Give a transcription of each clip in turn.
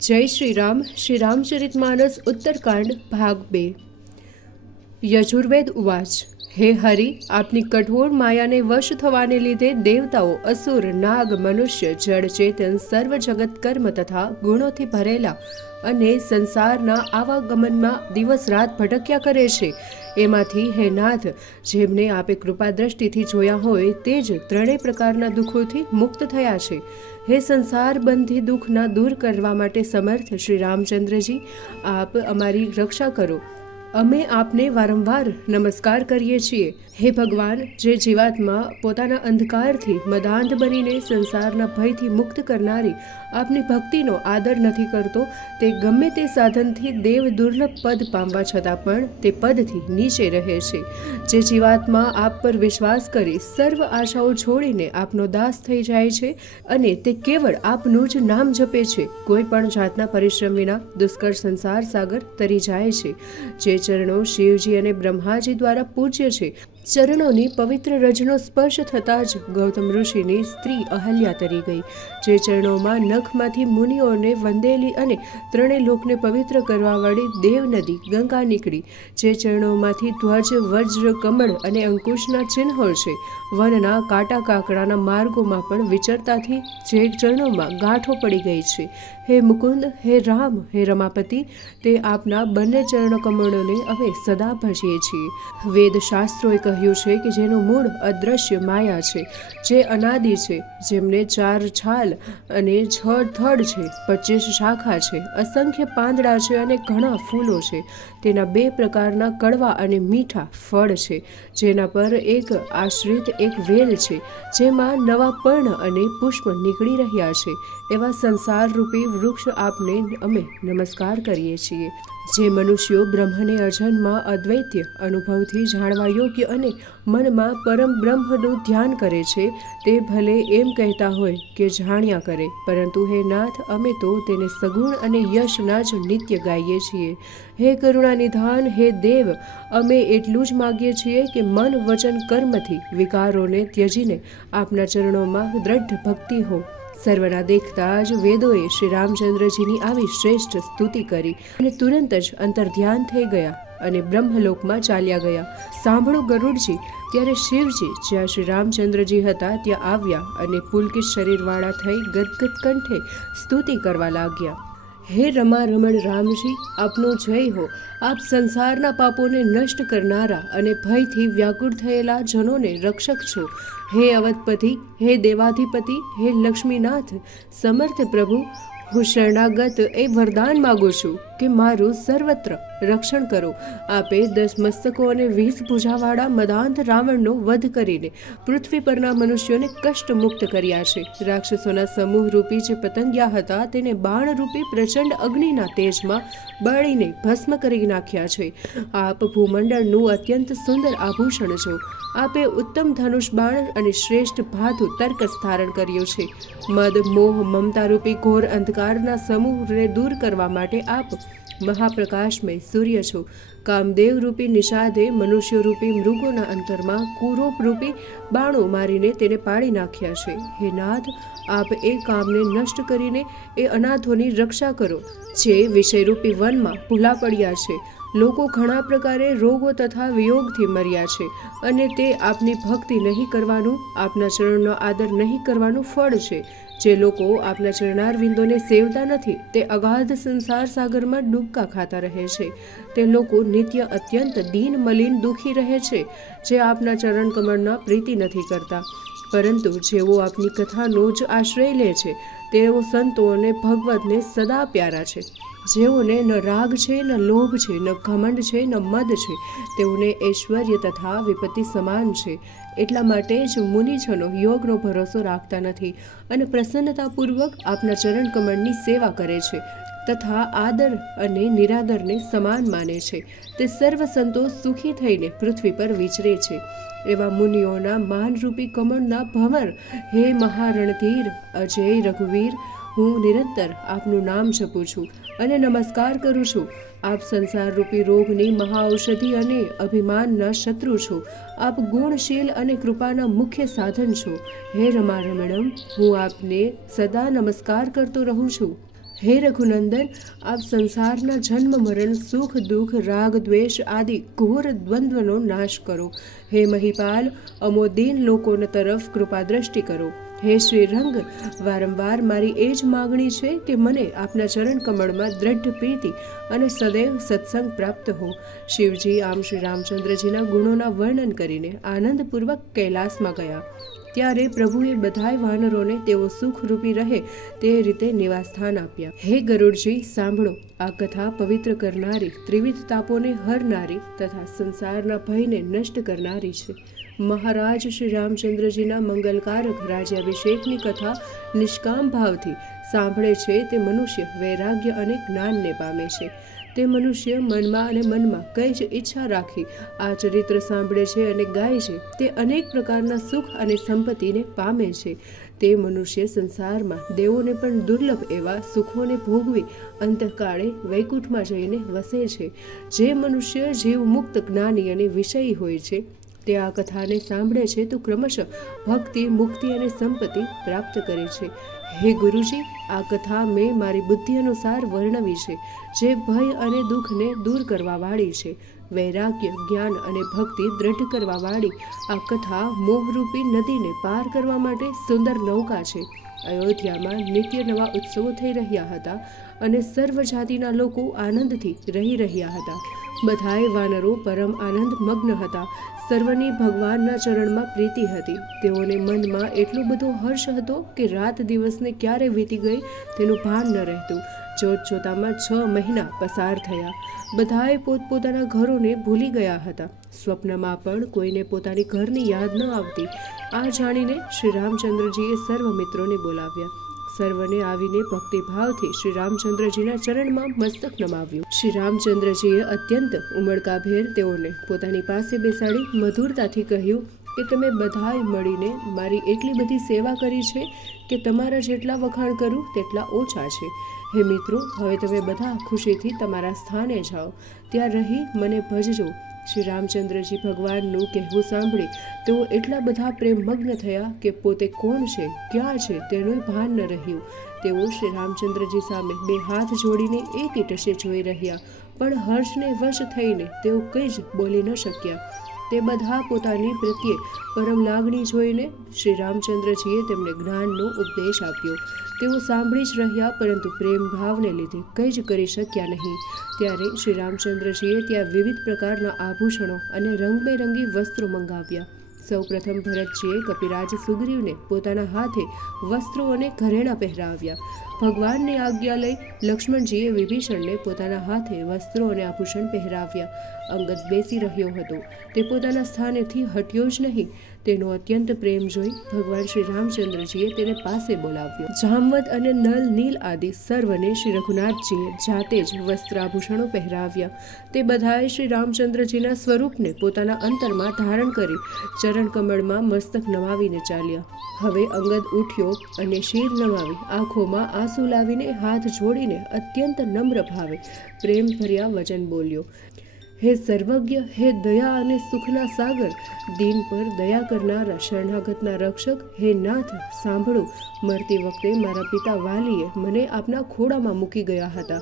જય શ્રી રામ શ્રી રામચરિત માનસ, ઉત્તરકાંડ, ભાગ બે. યજુર્વેદ ઉવાચ. હે હરિ, આપની કઠોર માયાને વશ થવાને લીધે દેવતાઓ, અસુર, નાગ, મનુષ્ય જળ ચેતન, સર્વ જગત કર્મ તથા ગુણોથી ભરેલા અને સંસારના આવાગમનમાં દિવસ રાત ભટક્યા કરે છે. એમાંથી હે નાથ, જેમને આપે કૃપા દ્રષ્ટિથી જોયા હોય, તે જ ત્રણેય પ્રકારના દુઃખોથી મુક્ત થયા છે. હે સંસાર બંધી દુઃખના દૂર કરવા માટે સમર્થ શ્રી રામચંદ્રજી આપ અમારી રક્ષા કરો. અમે આપને વારંવાર નમસ્કાર કરીએ છીએ. હે ભગવાન, જે જીવાત્મા પોતાના અંધકારથી મદાંધ બનીને સંસારના ભયથી મુક્ત કરનારી આપની ભક્તિનો આદર નથી કરતો, તે ગમે તે સાધનથી દેવ દુર્લભ પદ પામવા છતાં પણ તે પદથી નીચે રહે છે. જે જીવાત્મા આપ પર વિશ્વાસ કરી સર્વ આશાઓ છોડીને આપનો દાસ થઈ જાય છે અને તે કેવળ આપનું જ નામ જપે છે. કોઈ પણ જાતના પરિશ્રમ વિના દુષ્કર સંસાર સાગર તરી જાય છે. જે ચરણો શિવજી અને બ્રહ્માજી દ્વારા પૂજ્ય છે. ચરણોની પવિત્ર રજનો સ્પર્શ થતાં જ ગૌતમ ઋષિની સ્ત્રી અહલ્યા તરી ગઈ, જે ચરણોમાં નખમાંથી મુનિઓને વંદેલી અને ત્રણેય લોકને પવિત્ર કરવાવાળી દેવ નદી ગંગા નીકળી, જે ચરણોમાંથી ધ્વજ, વજ્ર, કમળ અને અંકુશના ચિહ્નો છે. વનના કાંટા કાકડાના માર્ગોમાં પણ વિચરતાથી જે ચરણોમાં ગાંઠો પડી ગઈ છે. હે મુકુંદ, હે રામ, હે રમાપતિ, તે આપના બંને ચરણ કમળોને અમે સદા ભજીએ છીએ. વેદ શાસ્ત્રોએ કહ્યું છે કે જેનું મૂળ અદ્રશ્ય માયા છે, જે અનાદિ છે, જેમને ચાર છાલ અને છ થડ છે પચીસ શાખા છે, અસંખ્ય પાંદડા છે અને ઘણા ફૂલો છે. તેના બે પ્રકારના કડવા અને મીઠા ફળ છે, જેના પર એક આશ્રિત એક વેલ છે, જેમાં નવા પર્ણ અને પુષ્પ નીકળી રહ્યા છે. એવા સંસારરૂપી વૃક્ષ આપને અમે નમસ્કાર કરીએ છીએ. જે મનુષ્યો બ્રહ્મને અજન્મમાં અદ્વૈત્ય અનુભવથી જાણવા યોગ્ય અને મનમાં પરમ બ્રહ્મનું ધ્યાન કરે છે, તે ભલે એમ કહેતા હોય કે જાણ્યા કરે, પરંતુ હે નાથ, અમે તો તેને સગુણ અને યશના જ નિત્ય ગાઈએ છીએ. હે કરુણા નિધાન હે દેવ, અમે એટલું જ માગીએ છીએ કે મન વચન કર્મથી વિકારોને ત્યજીને આપના ચરણોમાં દ્રઢ ભક્તિ હો. સર્વના દેખતા જ વેદોએ શ્રી રામચંદ્રજીની આવી શ્રેષ્ઠ સ્તુતિ કરી અને તુરંત જ અંતર્ધ્યાન થઈ ગયા અને બ્રહ્મલોકમાં ચાલ્યા ગયા. સાંભળો ગરુડજી, ત્યારે શિવજી, જ્યાં શ્રી રામચંદ્રજી હતા, ત્યાં આવ્યા અને પુલકિત શરીરવાળા થઈ ગદગદ કંઠે સ્તુતિ કરવા લાગ્યા. હે રમા રમણ રામજી, આપનો જય હો. આપ સંસારના પાપોને નષ્ટ કરનારા અને ભયથી વ્યાકુળ થયેલા જનોને રક્ષક છો. હે અવધપતિ, હે દેવાધિપતિ, હે લક્ષ્મીનાથ, સમર્થ પ્રભુ હું શરણાગત એ વરદાન માગું છું કે મારું સર્વત્ર રક્ષણ કરો. આપે દસ મસ્તકો અને વીસ ભૂજાવાળા મદાંત રાવણનો વધ કરીને પૃથ્વી પરના મનુષ્યોને કષ્ટ મુક્ત કર્યા છે. રાક્ષસોના સમૂહ રૂપી જે પતંગિયા હતા તેને બાણરૂપી પ્રચંડ અગ્નિના તેજમાં બળીને ભસ્મ કરી નાખ્યા છે. આપ ભૂમંડળનું અત્યંત સુંદર આભૂષણ છો. આપે ઉત્તમ ધનુષ બાણ અને શ્રેષ્ઠ ભાતુ તર્કસ ધારણ કર્યો છે. મદ, મોહ મમતા રૂપી ઘોર અંધકારના સમૂહને દૂર કરવા માટે આપ મહાપ્રકાશમય સૂર્ય છો. કામદેવરૂપી નિષાદે મનુષ્યરૂપી મૃગોના અંતરમાં કુરોપરૂપી બાણો મારીને તેને પાડી નાખ્યા છે. હે નાથ આપ એ કામને નષ્ટ કરીને એ અનાથોની રક્ષા કરો, જે વિષયરૂપી વનમાં ભૂલા પડ્યા છે. લોકો ઘણા પ્રકારે રોગો તથા વિયોગથી મર્યા છે અને તે આપની ભક્તિ નહીં કરવાનું, આપના ચરણનો આદર નહીં કરવાનું ફળ છે. જે લોકો આપના ચરણારવિંદોને સેવતા નથી, તે અગાધ સંસાર સાગરમાં ડૂબકા ખાતા રહે છે. તે લોકો નિત્ય અત્યંત દીન મલિન દુઃખી રહે છે, જે આપના ચરણ કમળના પ્રીતિ નથી કરતા. પરંતુ જેઓ આપની કથાનો જ આશ્રય લે છે તેઓ સંતો અને ભગવતને સદા પ્યારા છે. જેઓને ન રાગ છે, ન લોભ છે, ન ઘમંડ છે, ન મદ છે, તેઓને ઐશ્વર્ય તથા વિપત્તિ સમાન છે. એટલા માટે જ મુનિજનો યોગનો ભરોસો રાખતા નથી અને પ્રસન્નતાપૂર્વક આપના ચરણ કમળની સેવા કરે છે તથા આદર અને નિરાદરને સમાન માને છે. તે સર્વ સંતો સુખી થઈને પૃથ્વી પર વિચરે છે. એવા મુનિઓના માનરૂપી કમળના ભંવર. હે મહારણધીર, અજય રઘુવીર, હું નિરંતર આપનું નામ જપું છું અને નમસ્કાર કરું છું. આપ સંસારરૂપી રોગની મહાઔષધિ અને અભિમાનના શત્રુ છો. આપ ગુણશીલ અને કૃપાના મુખ્ય સાધન છો. હે રમા રમણમ હું આપને સદા નમસ્કાર કરતો રહું છું. હે રઘુનંદન, આપ સંસારના જન્મ, મરણ, સુખ, દુઃખ, રાગ, દ્વેષ આદિ ઘોર દ્વંદ્વનો નાશ કરો. હે મહિપાલ, અમોદીન લોકોના તરફ કૃપા દ્રષ્ટિ કરો. હે શ્રી રંગ વારંવાર મારી એ જ માગણી છે કે મને આપના ચરણ કમળમાં દ્રઢ પ્રીતિ અને સદૈવ સત્સંગ પ્રાપ્ત હો. શિવજી આમ શ્રી રામચંદ્રજીના ગુણોના વર્ણન કરીને આનંદપૂર્વક કૈલાસમાં ગયા. ત્યારે પ્રભુએ બધાય વાનરોને તેઓ સુખરૂપી રહે તે રીતે નિવાસસ્થાન આપ્યા. હે ગરુડજી, સાંભળો, આ કથા પવિત્ર કરનારી, ત્રિવિધ તાપોને હરનારી તથા સંસારના ભયને નષ્ટ કરનારી છે. મહારાજ શ્રી રામચંદ્રજીના મંગલકારક રાજ્યાભિષેકની કથા નિષ્કામ ભાવથી સાંભળે છે તે મનુષ્ય વૈરાગ્ય અને જ્ઞાનને પામે છે. તે મનુષ્ય મનમાં અને મનમાં કઈ જ ઈચ્છા રાખી આ ચરિત્ર સાંભળે છે અને ગાય છે. તે અનેક પ્રકારના સુખ અને સંપત્તિને પામે છે. તે મનુષ્ય સંસારમાં દેવોને પણ દુર્લભ એવા સુખોને ભોગવી અંતકાળે વૈકુંઠમાં જઈને વસે છે. જે મનુષ્ય જીવ મુક્ત જ્ઞાની અને વિષયી હોય છે, તે આ કથાને સાંભળે છે તો ક્રમશઃ ભક્તિ, મુક્તિ અને સંપત્તિ પ્રાપ્ત કરે છે. હે ગુરુજી, આ કથા મેં મારી બુદ્ધિ અનુસાર વર્ણવી છે, જે ભય અને દુઃખને દૂર કરવાવાળી છે. વૈરાગ્ય, જ્ઞાન અને ભક્તિ દ્રઢ કરવાવાળી આ કથા મોહરૂપી નદીને પાર કરવા માટે સુંદર નૌકા છે. અયોધ્યામાં નિત્ય નવા ઉત્સવો થઈ રહ્યા હતા. અને સર્વ જાતિના લોકો આનંદથી રહી રહ્યા હતા. બધાએ વાનરો પરમ આનંદ મગ્ન હતા. સર્વની ભગવાનના ચરણમાં પ્રીતિ હતી. તેઓને મનમાં એટલો બધો હર્ષ હતો કે રાત દિવસને ક્યારે વીતી ગઈ તેનું ભાન ન રહેતું. જોત જોતામાં છ મહિના પસાર થયા. બધાએ પોતપોતાના ઘરોને ભૂલી ગયા હતા. સ્વપ્નમાં પણ કોઈને પોતાની ઘરની યાદ ન આવતી. આ જાણીને શ્રી રામચંદ્રજીએ સર્વ મિત્રોને બોલાવ્યા. સર્વને આવીને ભક્તિભાવથી શ્રી રામચંદ્રજીના ચરણમાં મસ્તક નમાવ્યું. શ્રી રામચંદ્રજીએ અત્યંત ઉમળકાભેર તેઓને પોતાની પાસે બેસાડી મધુરતાથી કહ્યું કે તમે બધાએ મળીને મારી એટલી બધી સેવા કરી છે કે તમારા જેટલા વખાણ કરું તેટલા ઓછા છે. હે મિત્રો, હવે તમે બધા ખુશીથી તમારા સ્થાને જાઓ. ત્યાં રહી મને ભજજો. શ્રી રામચંદ્રજી ભગવાનનું કહેવું સાંભળી તેઓ એટલા બધા પ્રેમમગ્ન થયા કે પોતે કોણ છે, ક્યાં છે તેનું ભાન ન રહ્યું. તેઓ શ્રી રામચંદ્રજી સામે બે હાથ જોડીને એક ટસે જોઈ રહ્યા, પણ હર્ષને વશ થઈને તેઓ કંઈ જ બોલી ન શક્યા. તે બધા પોતાની પ્રત્યે પરમ લાગણી જોઈને શ્રી રામચંદ્રજીએ તેમને જ્ઞાનનો ઉપદેશ આપ્યો. તેઓ સાંભળી જ રહ્યા, પરંતુ પ્રેમ ભાવને લીધે કંઈ જ કરી શક્યા નહીં. ત્યારે શ્રી રામચંદ્રજીએ ત્યાં વિવિધ પ્રકારના આભૂષણો અને રંગબેરંગી વસ્ત્રો મંગાવ્યા. સૌપ્રથમ ભરતજીએ કપિરાજ સુગ્રીવને પોતાના હાથે વસ્ત્રો અને ઘરેણાં પહેરાવ્યા. ભગવાનની આજ્ઞા લઈ લક્ષ્મણજીએ વિભીષણને પોતાના હાથે વસ્ત્રો અને આભૂષણ પહેરાવ્યા. અંગદ બેસી રહ્યો હતો. તે પોતાના સ્થાનેથી હટ્યો જ નહીં. તેનો અત્યંત પ્રેમ જોઈ ભગવાન શ્રી રામચંદ્રજીએ તેને પાસે બોલાવ્યો. જામવત અને નલ નીલ આદિ સર્વને શ્રી રઘુનાથજીએ જાતે જ વસ્ત્રાભૂષણો પહેરાવ્યા. તે બધાએ શ્રી રામચંદ્રજીના સ્વરૂપને પોતાના અંતરમાં ધારણ કરી ચરણ કમળમાં મસ્તક નમાવીને ચાલ્યા. હવે અંગદ ઉઠ્યો અને શીર નમાવી આંખોમાં આંસુ લાવીને હાથ જોડીને અત્યંત નમ્ર ભાવે પ્રેમભર્યા વચન બોલ્યો. હે સર્વજ્ઞ, હે દયા અને સુખના સાગર, દિન પર દયા કરનારા, શરણાગતના રક્ષક, હે નાથ, સાંભળો. મરતી વખતે મારા પિતા વાલીએ મને આપના ખોડામાં મૂકી ગયા હતા.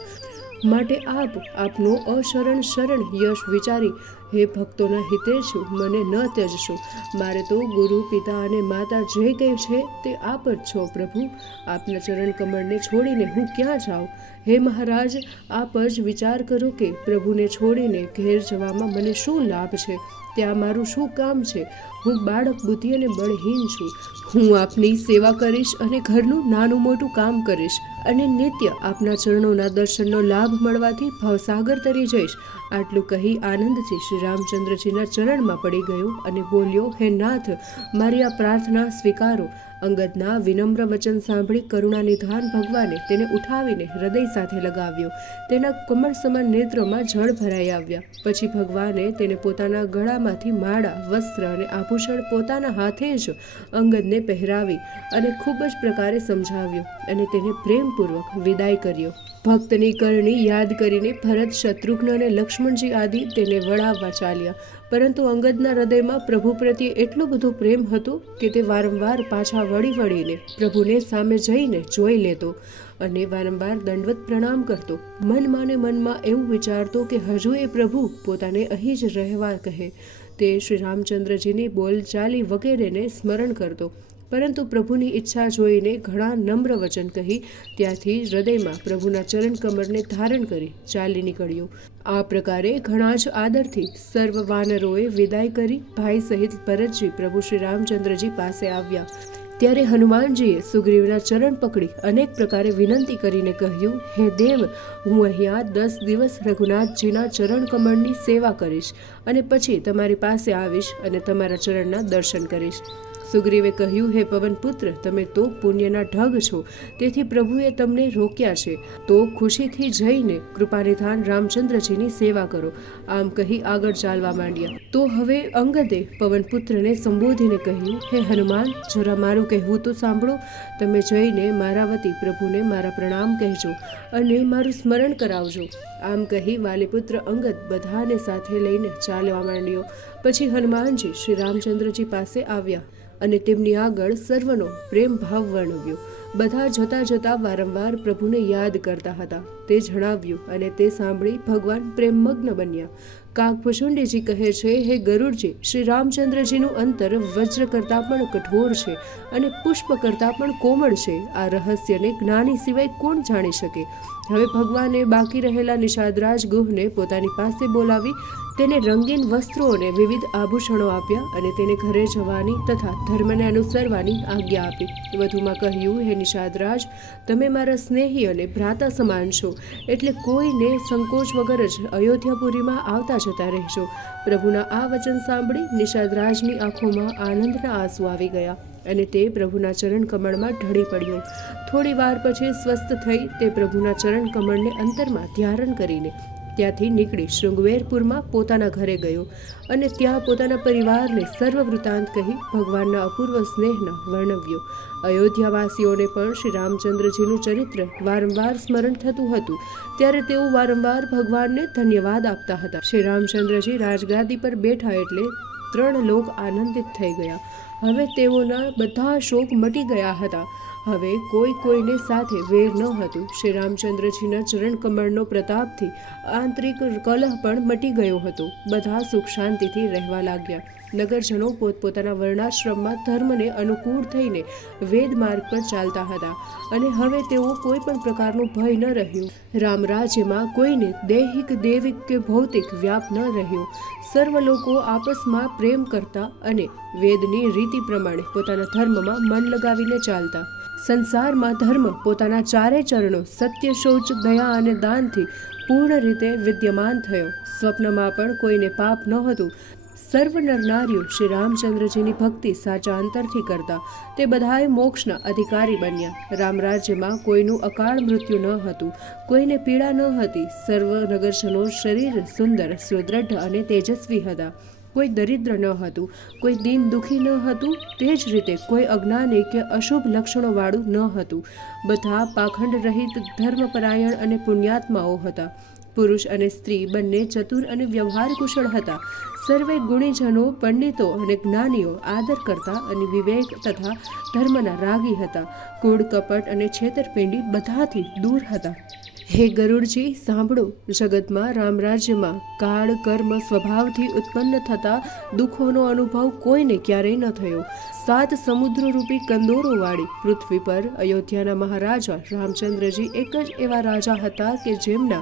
માટે આપ આપનો અશરણ શરણ યશ વિચારી હે ભક્તોના હિતેશુ મને ન ત્યજશો. મારે તો ગુરુ, પિતા અને માતા જે કંઈ છે તે આપ જ છો પ્રભુ. આપના ચરણ કમળને છોડીને હું ક્યાં જાઉં? હે મહારાજ, આપ જ વિચાર કરો કે પ્રભુને છોડીને ઘેર જવામાં મને શું લાભ છે? ત્યાં મારું શું કામ છે? હું બાળક બુદ્ધિ અને બળહીન છું. હું આપની સેવા કરીશ અને ઘરનું નાનું મોટું કામ કરીશ અને નિત્ય આપના ચરણોના દર્શનનો લાભ મળવાથી ભવસાગર તરી જઈશ. આટલું કહી આનંદથી શ્રી રામચંદ્રજીના ચરણમાં પડી ગયો અને બોલ્યો, હે નાથ, મારી આ પ્રાર્થના સ્વીકારો. અંગદના વિનમ્ર વચન સાંભળી કરુણા નિધાન ભગવાને તેને ઉઠાવીને હૃદય સાથે લગાવ્યો. તેના કમળ સમાન નેત્રોમાં જળ ભરાઈ આવ્યા. પછી ભગવાને તેને પોતાના ગળામાંથી માળા, વસ્ત્ર અને આભૂષણ પોતાના હાથે જ અંગદને પહેરાવી અને ખૂબ જ પ્રકારે સમજાવ્યો અને તેને પ્રેમપૂર્વક વિદાય કર્યો. ભક્તની કરણી યાદ કરીને ભરત શત્રુઘ્ન અને લક્ષ્મણજી આદિ તેને વળાવવા ચાલ્યા. પરંતુ અંગદના હૃદયમાં પ્રભુ પ્રત્યે એટલો બધો પ્રેમ હતો કે તે વારંવાર પાછા વળી વળીને પ્રભુને સામે જઈને જોઈ લેતો અને વારંવાર દંડવત પ્રણામ કરતો. મનમાં ને મનમાં એવું વિચારતો કે હજુ એ પ્રભુ પોતાને અહીં જ રહેવા કહે. તે શ્રી રામચંદ્રજીની બોલચાલી વગેરેને સ્મરણ કરતો. પરંતુ પ્રભુની ઈચ્છા જોઈને ઘણા નમ્ર વચન કહી ત્યાંથી હૃદયમાં પ્રભુના ચરણ કમરને ધારણ કરી ચાલી નીકળ્યો. આ પ્રકારે ઘણા જ આદરથી સર્વ વાનરોએ વિદાય કરી ભાઈ સહિત ભરતજી પ્રભુ શ્રી રામચંદ્રજી પાસે આવ્યા. ત્યારે હનુમાનજીએ સુગ્રીવના ચરણ પકડી અનેક પ્રકારે વિનંતી કરીને કહ્યું, હે દેવ, હું અહીંયા દસ દિવસ રઘુનાથજીના ચરણ કમળની સેવા કરીશ અને પછી તમારી પાસે આવીશ અને તમારા ચરણના દર્શન કરીશ. સુગ્રીવે કહ્યું, હે પવનપુત્ર, તમે તો પુણ્યના ઢગ છો, તેથી પ્રભુએ તમને રોક્યા છે. તો ખુશીથી જઈને કૃપાનિધાન રામચંદ્રજીની સેવા કરો. આમ કહી આગળ ચાલવા માંડ્યા. તો હવે અંગદે પવનપુત્રને સંબોધીને કહ્યું, હે હનુમાન, જરા મારું કહેવું તો સાંભળો. તમે જઈને મારા વતી પ્રભુને મારા પ્રણામ કહેજો અને મારું સ્મરણ કરાવજો. આમ કહી વાલીપુત્ર અંગત બધાને સાથે લઈને ચાલવા માંડ્યો. પછી હનુમાનજી શ્રી રામચંદ્રજી પાસે આવ્યા અને તેમની આગળ સર્વનો પ્રેમ ભાવ વર્ણવ્યો. બધા જતા જતા વારંવાર પ્રભુને યાદ કરતા હતા. તે જણાવ્યું અને તે સાંભળી ભગવાન પ્રેમમગ્ન બન્યા. કાકભૂષુંડીજી કહે છે, હે ગરુડજી, શ્રી રામચંદ્રજીનું અંતર વજ્ર કરતાં પણ કઠોર છે અને પુષ્પ કરતાં પણ કોમળ છે. આ રહસ્યને જ્ઞાની સિવાય કોણ જાણી શકે? હવે ભગવાને બાકી રહેલા નિષાદરાજ ગુહને પોતાની પાસે બોલાવી તેને રંગીન વસ્ત્રો અને વિવિધ આભૂષણો આપ્યા અને તેને ઘરે જવાની તથા ધર્મને અનુસરવાની આજ્ઞા આપી. વધુમાં કહ્યું, હે નિષાદરાજ, તમે મારા સ્નેહી અને ભ્રાતા સમાન છો, એટલે કોઈને સંકોચ વગર જ અયોધ્યાપુરીમાં આવતા જતા રહેજો પ્રભુના આ વચન સાંભળી નિષાદરાજની આંખોમાં આનંદના આંસુ આવી ગયા અને તે પ્રભુના ચરણ કમળમાં ઢળી પડ્યો. થોડી વાર પછી સ્વસ્થ થઈ તે પ્રભુના ચરણ કમળને અંતરમાં ધ્યારણ કરીને ત્યાંથી નીકળી શૃંગવેરપુરમાં પોતાના ઘરે ગયો અને ત્યાં પોતાના પરિવારને સર્વ વૃતાંત કહી ભગવાનના અપૂર્વ સ્નેહના વર્ણવ્યો. અયોધ્યાવાસીઓને પણ શ્રી રામચંદ્રજીનું ચરિત્ર વારંવાર સ્મરણ થતું હતું. ત્યારે તેઓ વારંવાર ભગવાનને ધન્યવાદ આપતા હતા. શ્રી રામચંદ્રજી રાજગાદી પર બેઠા એટલે ત્રણ લોક આનંદિત થઈ ગયા. હવે તેઓના બધા શોક મટી ગયા હતા. હવે કોઈ કોઈને સાથે વેર ન હતું. શ્રી રામચંદ્રજીના ચરણ કમળનો પ્રતાપથી આંતરિક કલહ પણ મટી ગયો હતો. બધા સુખ શાંતિથી રહેવા લાગ્યા. નગરજનો પોતપોતાના વર્ણાશ્રમમાં ધર્મને અનુકૂળ થઈને વેદ માર્ગ પર ચાલતા હતા અને હવે તેઓ કોઈ પણ પ્રકારનું ભય ન રહ્યું. રામરાજ્યમાં કોઈને દૈહિક, દૈવિક કે ભૌતિક વ્યાપ ન રહ્યો. સર્વ લોકો આપસમાં પ્રેમ કરતા અને વેદની રીતિ પ્રમાણે પોતાના ધર્મમાં મન લગાવીને ચાલતા. સંસારમાં ધર્મ પોતાના ચારે ચરણો, સત્ય, શૌચ, દયા અને દાનથી પૂર્ણ રીતે વિદ્યમાન થયો. સ્વપ્નમાં પણ કોઈને પાપ નહોતું સર્વ નરનારીઓ શ્રી રામચંદ્રજીની ભક્તિ સાચા અંતરથી કરતા. તે બધાએ મોક્ષના અધિકારી બન્યા. રામરાજ્યમાં કોઈનું અકાળ મૃત્યુ ન હતું. કોઈને પીડા ન હતી. સર્વ નગરજનો શરીર સુંદર સુદૃઢ અને તેજસ્વી હતા. કોઈ દરિદ્ર ન હતું, કોઈ દિન દુઃખી ન હતું, તે જ રીતે કોઈ અજ્ઞાની કે અશુભ લક્ષણોવાળું ન હતું. બધા પાખંડ રહિત ધર્મપરાયણ અને પુણ્યાત્માઓ હતા. પુરુષ અને સ્ત્રી બંને ચતુર અને વ્યવહાર કુશળ હતા. સર્વે ગુણીજનો, પંડિતો અને જ્ઞાનીઓ આદર કરતા અને વિવેક તથા ધર્મના રાગી હતા. કૂડ કપટ અને છેતરપિંડી બધાથી દૂર હતા. હે ગરુડજી, સાંભળો. જગતમાં રામરાજ્યમાં કાળ, કર્મ, સ્વભાવથી ઉત્પન્ન થતા દુઃખોનો અનુભવ કોઈને ક્યારેય ન થયો. સાત સમુદ્રરૂપી કંદોરોવાળી પૃથ્વી પર અયોધ્યાના મહારાજા રામચંદ્રજી એક જ એવા રાજા હતા કે જેમના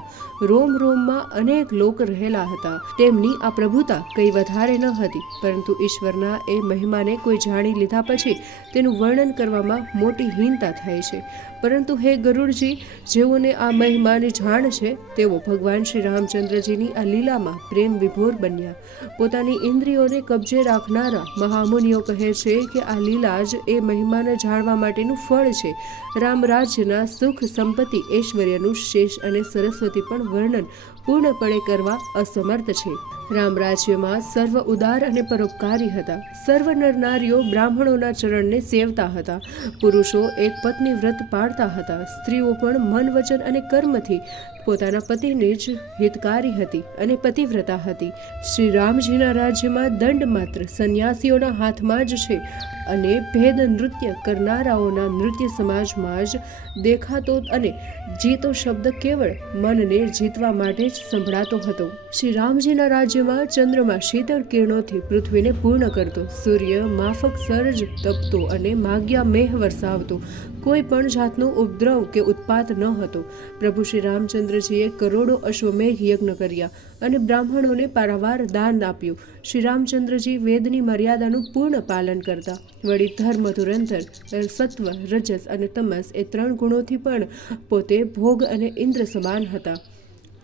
રોમ રોમમાં અનેક લોક રહેલા હતા. તેમની આ પ્રભુતા કંઈ વધારે ન હતી, પરંતુ ઈશ્વરના એ મહિમાને કોઈ જાણી લીધા પછી તેનું વર્ણન કરવામાં મોટી હીનતા થાય છે. પરંતુ હે ગરુડજી, જેઓને આ મહિમાની જાણ છે, તેઓ ભગવાન શ્રી રામચંદ્રજીની આ લીલામાં પ્રેમ વિભોર બન્યા. પોતાની ઇન્દ્રિયોને કબજે રાખનારા મહામુનિઓ કહે છે કે આ લીલા જ એ મહિમાને જાણવા માટેનું ફળ છે. રામ રાજ્યના સુખ સંપત્તિ ઐશ્વર્યનું શેષ અને સરસ્વતી પણ વર્ણન પૂર્ણપણે કરવા અસમર્થ છે. રામ રાજ્યમાં સર્વ ઉદાર અને પરોપકારી હતા. સર્વ નરનારીઓ બ્રાહ્મણોના ચરણને સેવતા હતા. પુરુષો એક પત્ની વ્રત પાળતા હતા. સ્ત્રીઓ પણ મન વચન અને કર્મથી પોતાના પતિને જ હિતકારી હતી અને પતિવ્રતા હતી. શ્રી રામજીના રાજ્યમાં દંડ માત્ર સંન્યાસીઓના હાથમાં જ છે અને ભેદ નૃત્ય કરનારાઓના નૃત્ય સમાજમાં જ દેખાતો અને જીતો શબ્દ કેવળ મનને જીતવા માટે જ સંભળાતો હતો. શ્રી રામજીના રાજ્યમાં ચંદ્રમાં શીતળ કિરણોથી પૃથ્વીને પૂર્ણ કરતો. સૂર્ય માફક સરજ તપતો અને માગ્યા મેહ વરસાવતો. કોઈ પણ જાતનો ઉપદ્રવ કે ઉત્પાત ન હતો. પ્રભુ શ્રી રામચંદ્રજીએ કરોડો અશ્વમેઘ યજ્ઞ કર્યા અને બ્રાહ્મણોને પારાવાર દાન આપ્યું. શ્રી રામચંદ્રજી વેદની મર્યાદાનું પૂર્ણ પાલન કરતા. વળી ધર્મ, ધુરંધર, સત્વ, રજસ અને તમસ એ ત્રણ ગુણોથી પણ પોતે ભોગ અને ઇન્દ્ર સમાન હતા.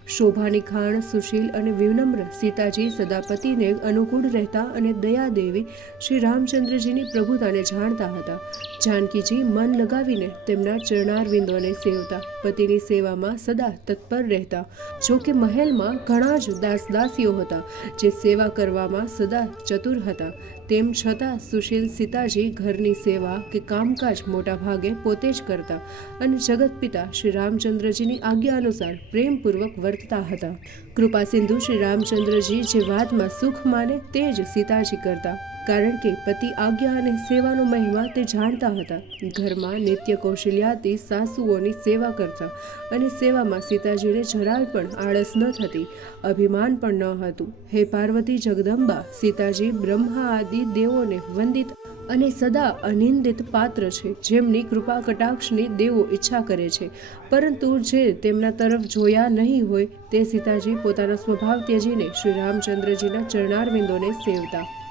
શોભાની ખાણ, સુશીલ અને વિનમ્ર સીતાજી સદાપતિને અનુકૂળ રહેતા અને દયાદેવી શ્રી રામચંદ્રજીની પ્રભુતાને જાણતા હતા. જાનકીજી મન લગાવીને તેમના ચરણારવિંદોને સેવતા, પતિની સેવામાં સદા તત્પર રહેતા. જો કે મહેલમાં ઘણા જ દાસદાસીઓ હતા, જે સેવા કરવામાં સદા ચતુર હતા. તેમ છતાં સુશીલ સીતાજી ઘરની સેવા કે કામકાજ મોટા ભાગે પોતે જ કરતા અને જગતપિતા શ્રી રામચંદ્રજીની આજ્ઞા અનુસાર પ્રેમપૂર્વક વર્તતા હતા. કૃપા સિંધુ શ્રી રામચંદ્રજી જે વાતમાં સુખ માને તે જ સીતાજી કરતા. કારણ કે પતિ આજ્ઞા અને સેવાનો મહિમા તે જાણતા હતા. ઘરમાં નિત્ય કૌશલ્યાથી સાસુઓની સેવા કરતા અને સેવામાં સીતાજીને જરાય પણ આળસ ન થતી, અભિમાન પણ ન હતું. હે પાર્વતી જગદંબા, સીતાજી બ્રહ્મા આદિ દેવોને વંદિત અને સદા અનિંદિત પાત્ર છે. જેમની કૃપા કટાક્ષની દેવો ઈચ્છા કરે છે. પરંતુ જે તેમના તરફ જોયા નહીં હોય, તે સીતાજી પોતાના સ્વભાવ ત્યજીને શ્રી રામચંદ્રજીના ચરણારવિંદોને સેવતા